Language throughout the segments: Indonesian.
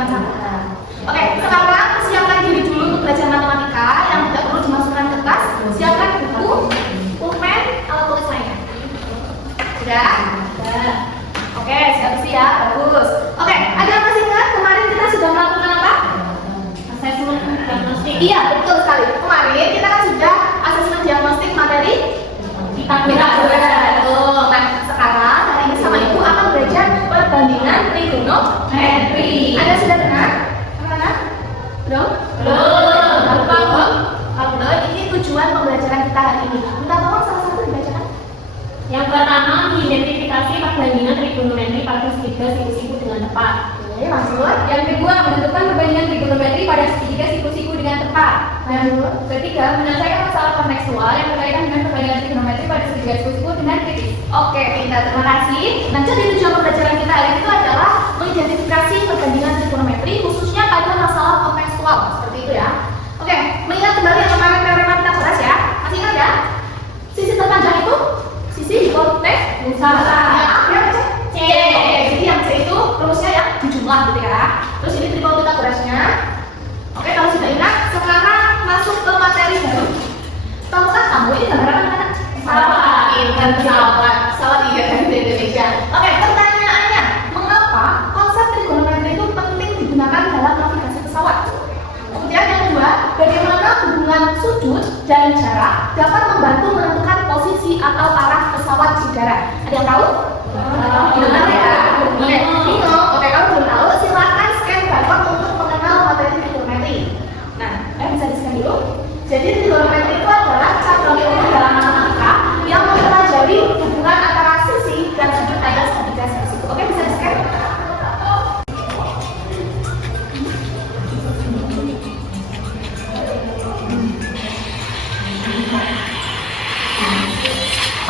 dimanfaatkan. Oke, sekarang siapkan diri dulu untuk belajar matematika yang tidak perlu dimasukkan ke tas. Siapkan buku, pulpen, alat tulis lainnya. Sudah? Sudah. Oke, siap ya, bagus. Oke, ada yang masih ingat kemarin kita sudah melakukan apa? Asesmen diagnostik. Iya, betul sekali. Kemarin kita kan sudah asesmen diagnostik materi Pythagoras. Nah, sekarang hari ini sama Ibu akan belajar perbandingan trigonometri. Ada sudah dengar? Mana? Belum? Belum. Belum. Ini tujuan pembelajaran kita hari ini. Minta tolong salah satu dibacakan. Yang pertama, mengidentifikasi perbandingan trigonometri pada segitiga siku-siku dengan tepat. Oke, masuk. Yang kedua, menentukan perbandingan trigonometri pada segitiga siku-siku dengan tepat. Lanjut. Ketiga, menyelesaikan masalah kontekstual yang berkaitan dengan perbandingan trigonometri pada segitiga siku-siku dengan kritis. Oke, pintar, terima kasih. Nah, jadi tujuan pembelajaran kita hari ini itu adalah mengidentifikasi perbandingan trigonometri khususnya pada masalah kontekstual seperti itu ya. Oke, mengingat kembali yang kemarin teorema Pythagoras ya. Masih ingat ya? Sisi terpanjang itu sisi hipotenus Salah. ya, baca C. Jadi yang C itu rumusnya yang dijumlah gitu ya. Terus ini tripod Pythagorasnya. Oke, kalau sudah ingat, sekarang masuk ke materi baru. Tahukah kamu ini gambar apa namanya? Pesawat iya dari Indonesia. Oke, pertanyaannya, mengapa konsep trigonometri itu penting digunakan dalam navigasi pesawat? Kemudian yang kedua, bagaimana hubungan sudut dan jarak dapat membantu menentukan posisi atau arah pesawat di udara? Ada yang tahu? Benar ya? Oke, bingung. Oke, kalau belum tahu, silakan scan barcode untuk mengenal materi trigonometri. Nah, bisa di-scan dulu. Jadi trigonometri itu adalah cabang ilmu dalam matematika yang mempelajari hubungan antara sisi dan sudut pada segitiga siku-siku. Oke, bisa di-scan.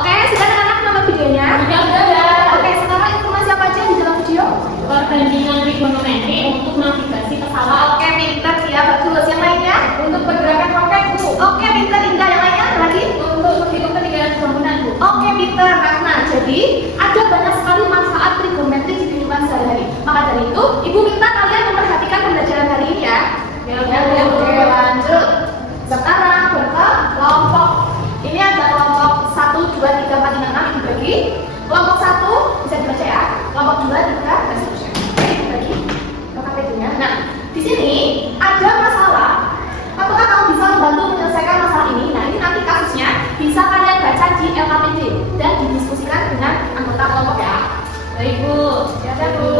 Oke, sudah anak-anak nonton videonya? Sudah. Oke, sekarang informasi apa aja di dalam video? Perbandingan trigonometri untuk navigasi pesawat. Oke, pintar ya, bagus. Yang lainnya? Untuk pergerakan roket, Bu. Oke, pintar, Indah. Yang lainnya ada lagi? Untuk menghitung ketinggian bangunan, Bu. Oke, pintar. Nah, jadi ada banyak sekali manfaat trigonometri di kehidupan sehari-hari. Maka dari itu, Ibu minta kalian memperhatikan pembelajaran hari ini ya. Oke, lanjut. Sekarang berkelompok. Ini ada kelompok 1, 2, 3, 4, 5, 6 dibagi. Kelompok 1 bisa dibaca ya. Kelompok 2, 3, dan seterusnya. Oke, dibagi. KPT-nya. Nah, di sini ada masalah. Apakah kamu bisa membantu menyelesaikan masalah ini? Nah, ini nanti kasusnya bisa kalian baca di LKPD dan didiskusikan dengan anggota kelompok ya. Baik, Bu. Ya, Bu.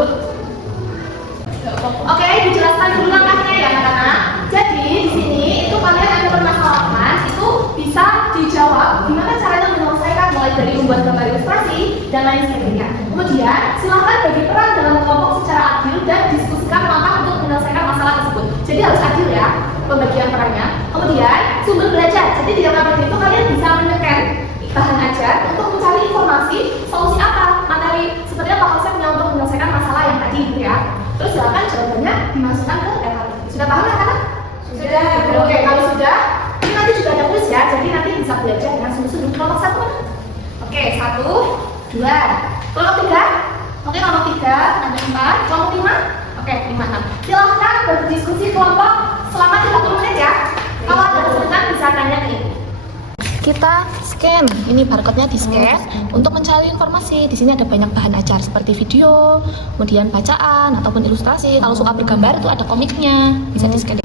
Oke, dijelaskan dulu langkahnya ya anak-anak. Jadi di sini itu kalian ada permasalahan itu bisa dijawab gimana caranya menyelesaikan mulai dari membuat gambar ilustrasi dan lain sebagainya. Kemudian silakan bagi peran dalam kelompok secara adil dan diskusikan langkah untuk menyelesaikan masalah tersebut. Jadi harus adil ya pembagian perannya. Kemudian sumber belajar. Jadi di dalam itu kalian bisa menekan bahan ajar untuk mencari informasi solusi apa materi seperti apa konsepnya untuk menyelesaikan masalah yang tadi gitu ya. Terus silakan jawabannya dimasukkan ke LKPD. Sudah paham ya kan? Sudah. Oke, kalau sudah, ini nanti juga ada kuis ya. Jadi nanti bisa belajar dengan sungguh-sungguh. Kelompok 1 mana? Oke, 1, 2. Kelompok 3? Oke, kelompok 3 ada 4. Kelompok 5? Oke, 5, 6. Silahkan berdiskusi kelompok selama 30 menit ya. Kalau ada kesulitan bisa tanya ke ibu. Kita scan, ini barcode-nya di scan untuk mencari informasi. Di sini ada banyak bahan ajar seperti video, kemudian bacaan ataupun ilustrasi. Kalau suka bergambar itu ada komiknya, bisa di scan.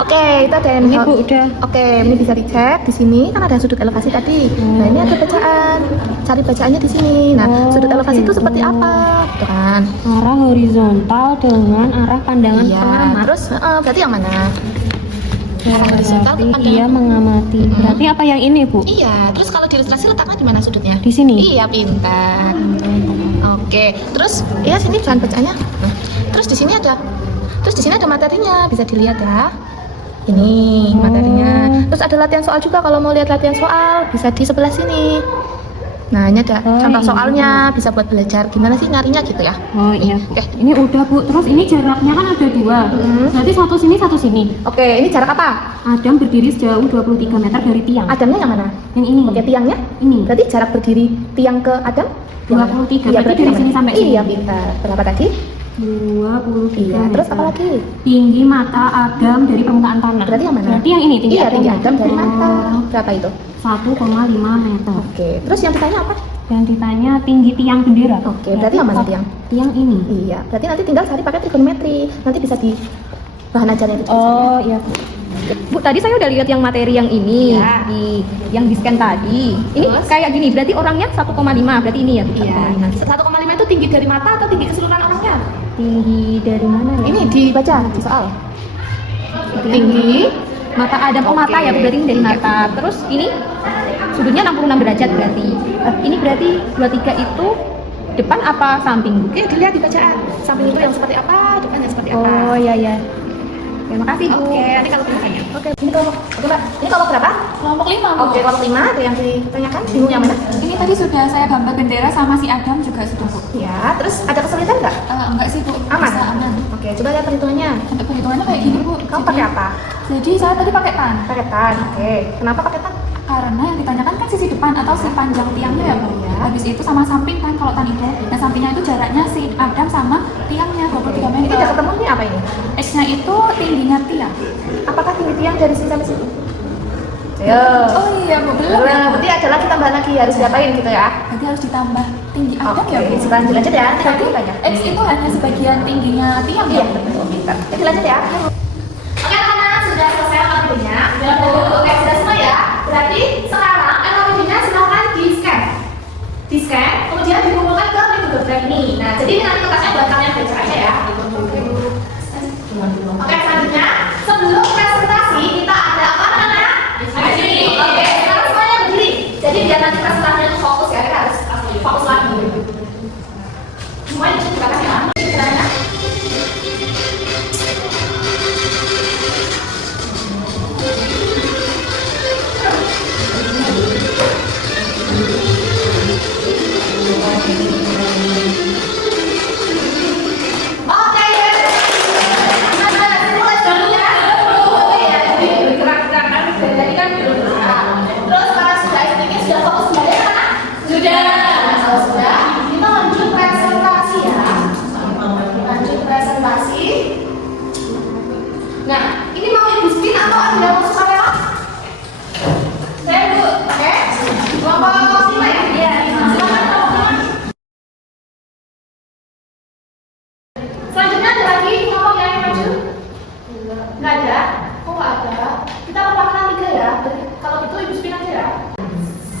Oke, itu ada yang Ini, Bu, udah. Oke, ini bisa dicek di sini kan ada sudut elevasi tadi. Nah, ini ada bacaan. Cari bacaannya di sini. Nah, sudut elevasi itu seperti apa? Gitu kan. Arah horizontal dengan arah pandangan Iya, pengamat. terus berarti yang mana? Horizontal Berarti ke dia pandangan. mengamati. Berarti apa yang ini, Bu? Iya, terus kalau di ilustrasi letaknya di mana sudutnya? Di sini. Iya, pintar. Oke, terus ya sini bahan bacaannya. Nah, terus di sini ada materinya, bisa dilihat ya. Ini materinya. Terus ada latihan soal juga kalau mau lihat latihan soal, bisa di sebelah sini. Nah, ini ada contoh iya. soalnya, bisa buat belajar gimana sih nyarinya gitu ya. Oh iya. Oke. Ini udah, Bu. Terus ini jaraknya kan ada 2. Berarti satu sini, satu sini. Oke, ini jarak apa? Adam berdiri sejauh 23 meter dari tiang. Adamnya yang mana? Yang ini. Oke, tiangnya? Ini. Berarti jarak berdiri tiang ke Adam? 23, Iya, berarti dari yang sini mana? sampai sini. Iya, pintar. Berapa tadi? 23 Iya, terus apa lagi? Tinggi mata Adam dari permukaan tanah. Berarti yang mana? Berarti yang ini tinggi Iya, tinggi Adam. Adam dari mata. Oh, Berapa itu? 1,5 meter. Oke, terus yang ditanya apa? Dan ditanya tinggi tiang bendera. Oke, berarti yang mana tiang? Tiang ini. Iya, berarti nanti tinggal cari pakai trigonometri. Nanti bisa di bahan ajarnya itu. Oh iya. Bu, tadi saya udah lihat yang materi yang ini, Iya. yang di scan tadi. Ini Terus? kayak gini, berarti orangnya 1,5, berarti ini ya? Iya. 1,5. 1,5 itu tinggi dari mata atau tinggi keseluruhan orangnya? Tinggi dari mana ya? Ini dibaca di soal. Tinggi mata Adam, oh mata ya, berarti ini dari mata. Terus ini sudutnya 66 derajat berarti. Ini berarti 23 itu depan apa samping, Bu? Oke, dilihat di bacaan. Samping itu yang seperti apa, depan yang seperti apa. Oh iya ya. Terima kasih, Bu. Oke, nanti kalau bertanya. Oke, ini kelompok, oke Mbak, ini kelompok berapa? Kelompok 5, Bu. Oke, kelompok 5, ada yang ditanyakan, bingung yang mana? Ini tadi sudah saya gambar bendera sama si Adam juga sudah, Bu. Ya, terus ada kesulitan nggak? Enggak sih, Bu. Aman? Bisa aman. Oke, coba lihat perhitungannya. Untuk perhitungannya kayak gini, Bu. Kamu Jadi- pakai apa? Jadi saya tadi pakai tan. Pakai tan, oke. Kenapa pakai tan? Karena yang ditanyakan kan sisi depan atau si panjang tiangnya ya, Bu. Iya. Habis itu sama samping kan kalau tan itu. Nah, sampingnya itu jaraknya si Adam sama tiangnya 23 Ini meter. udah ketemu ini apa ini? X-nya itu tingginya tiang. Apakah tinggi tiang dari sini sampai sini? Ayo. Oh iya, Bu. Belum ya. Nah, berarti ada lagi tambahan lagi, harus diapain gitu ya? Berarti harus ditambah tinggi Adam Oke, ya, Bu. lanjut aja ya. Nanti Berarti aku tanya. X itu hanya sebagian tingginya tiang Iya, ya, Bu? betul. Pintar. Jadi lanjut ya. Oke teman-teman, sudah selesai LKPD-nya. Oke, sudah semua ya. Berarti sekarang LKPD-nya silakan di-scan. Di-scan, kemudian dikumpulkan ke Google Drive ini. Nah, jadi ini nanti tugasnya buat kalian baca aja ya. Oke, selanjutnya sebelum presentasi kita ada apa namanya? Berdiri. Oke, sekarang semuanya berdiri. Jadi biar nanti presentasinya itu fokus ya, kita harus fokus lagi. Semuanya bisa dikatakan ya. Caranya. Oke, ada simulasi dulu ya. Oke ya, jadi bergerak-gerak kan bisa jadi kan dulu. Terus para sudah sedikit sudah fokus kembali ya, kan? Sudah. Kalau sudah, kita lanjut presentasi ya. Lanjut presentasi. Nah, ini mau ibu spin atau ada yang mau suka lewat? Saya dulu, oke? Kelompok 5 ya? Iya. Silakan kelompok 5. Selanjutnya ada lagi kelompok yang maju? Nggak ada? Kok nggak ada? Kita perpakan 3 ya. Jadi, kalau gitu ibu spin aja ya.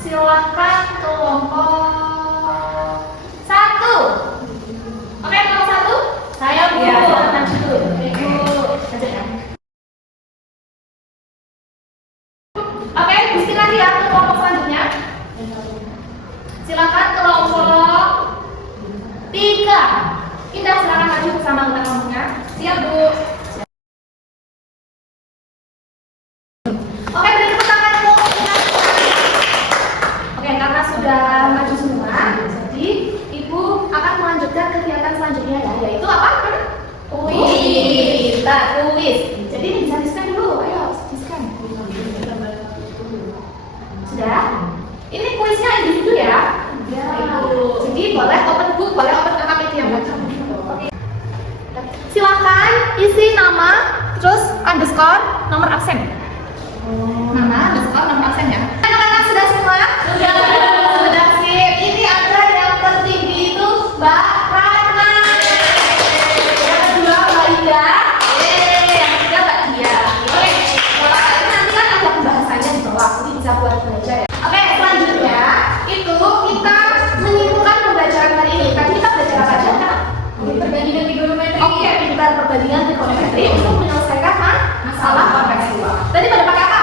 Silahkan kelompok 1. Oke, kelompok 1. Saya Bu. Ya, maju dulu. Ibu. Lanjut ya. Oke, ibu spin lagi ya ke kelompok selanjutnya. Silakan kelompok 3. Kita silakan maju bersama dengan kelompoknya. Siap, Bu. Oke, beri tepuk tangan untuk Oke, karena sudah maju semua, jadi Ibu akan melanjutkan kegiatan selanjutnya ya, yaitu apa? Kuis. Nah, kuis. Jadi ini bisa di-scan dulu. Ayo, di-scan. Sudah? Ini kuisnya individu ya? Ya. Jadi boleh open book, boleh open KKPD yang baca. Silakan isi nama, terus underscore, nomor absen. Nama, underscore, nomor absen ya. Anak-anak sudah semua? Sudah. Sudah sip. Ini ada yang tertinggi itu Mbak Ratna. Yang kedua Mbak Ida. Yang ketiga Mbak Dia. Oke. Kalau ini nanti kan ada pembahasannya di bawah, jadi bisa buat belajar ya. Oke, selanjutnya itu kita menyimpulkan pembelajaran hari ini. Tadi kita belajar apa aja? Perbandingan trigonometri. Oke, pintar perbandingan trigonometri untuk menyelesaikan masalah kontekstual. Tadi pada pakai apa?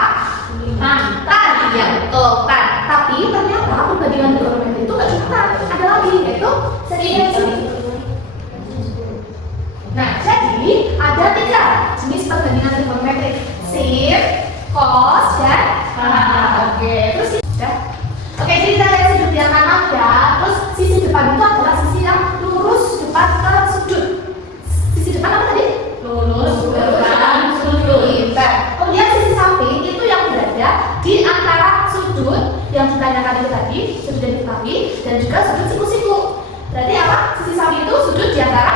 Tan, ya betul, tan. Tapi ternyata perbandingan trigonometri itu nggak cuma tan, ada lagi yaitu segi dan segi. Nah, jadi ada 3 jenis perbandingan trigonometri: sin, cos, dan Oke, terus ya. Oke, jadi kita lihat sudut yang kanan ya. Terus sisi depan itu adalah sisi yang lurus depan ke sudut. Sisi depan apa tadi? Lurus depan sudut. Pintar. Kemudian sisi samping itu yang berada di antara sudut yang ditanyakan itu tadi, sudah diketahui, dan juga sudut siku-siku. Berarti apa? Sisi samping itu sudut di antara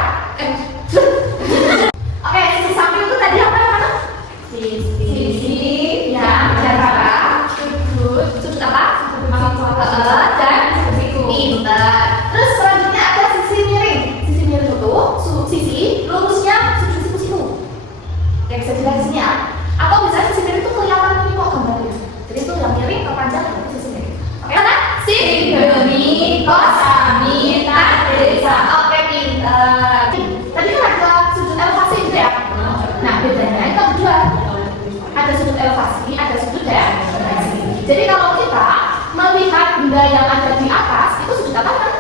elevasi, ada sudut depresi. Jadi kalau kita melihat benda yang ada di atas itu sudut apa kan?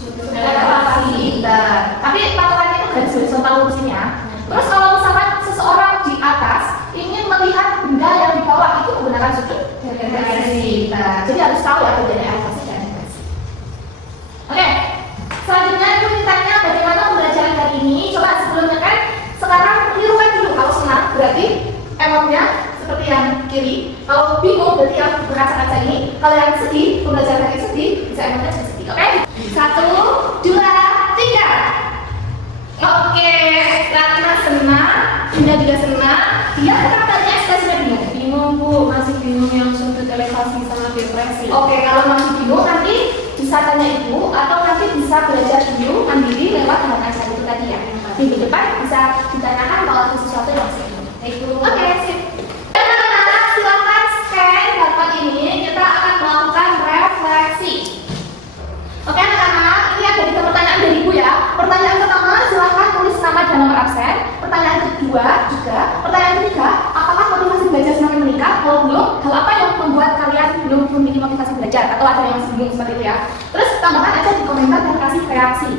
Sudut elevasi. Nah, tapi patokannya itu garis horizontal lurus ini ya. Terus kalau misalkan seseorang di atas ingin melihat benda yang di bawah itu menggunakan sudut depresi. Nah, jadi harus tahu ya bedanya elevasi dan depresi. Oke, selanjutnya ibu ditanya bagaimana pembelajaran hari ini. Coba sebelumnya kan, sekarang tirukan dulu. Kalau senang berarti emotnya seperti yang kiri. Kalau bingung berarti yang berkaca-kaca ini. Kalau yang sedih, pembelajaran hari sedih, bisa emotnya jadi sedih. Oke? 1, 2, 3. Oke, karena senang, Bunda juga senang. Dia katanya ekspresinya bingung. Bingung Bu, masih bingung yang sudut elevasi sama depresi. Oke, kalau masih bingung nanti bisa tanya ibu atau nanti bisa belajar dulu mandiri lewat bahan ajar itu tadi ya. Minggu depan bisa ditanyakan kalau ada sesuatu yang masih bingung. Oke, sip. Anak-anak silakan scan dapat ini. Kita akan melakukan refleksi. Oke anak-anak, ini ada 3 pertanyaan dari ibu ya. Pertanyaan pertama, silakan tulis nama dan nomor absen. Pertanyaan kedua juga. Pertanyaan ketiga, apakah motivasi belajar semakin meningkat? Kalau belum, hal apa yang membuat kalian belum memiliki motivasi belajar? Atau ada yang masih bingung seperti itu ya? Terus tambahkan aja di komentar dan kasih reaksi.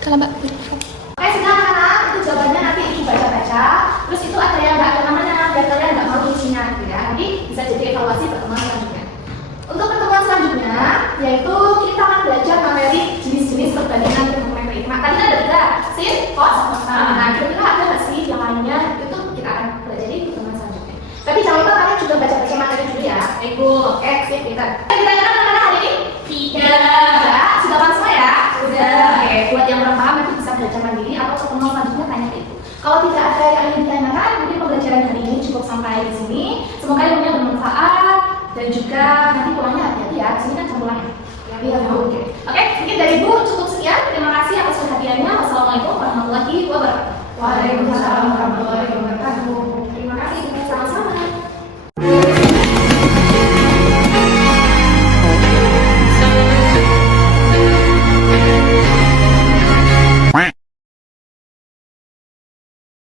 Kalau Mbak. Oke, sudah anak-anak, itu jawabannya nanti ibu baca-baca. Terus itu ada yang nggak ada namanya, biar kalian nggak mau isinya gitu ya. Nanti bisa jadi evaluasi pertemuan selanjutnya. Untuk pertemuan selanjutnya, yaitu kita akan belajar materi jenis-jenis perbandingan trigonometri. Nah, tadi ada 3, sin, cos, nah kira-kira ada nggak sih yang lainnya? Itu kita akan pelajari di pertemuan selanjutnya. Tapi jangan lupa kalian juga baca-baca materi dulu ya. Ibu, Oke, sip, kita. Kita ingat anak-anak hari ini? 3. Sudah paham semua ya? Sudah. Oke, buat yang belum paham nanti bisa belajar mandiri atau pertemuan selanjutnya tanya ke ibu. Kalau tidak ada yang ingin ditanyakan, mungkin pembelajaran hari ini cukup sampai di sini. Semoga ilmunya bermanfaat dan juga nanti pulangnya hati-hati ya. Di sini kan jam pulang ya. Iya, Bu. Oke, mungkin dari ibu cukup sekian. Terima kasih atas perhatiannya. Wassalamualaikum warahmatullahi wabarakatuh. Waalaikumsalam warahmatullahi wabarakatuh.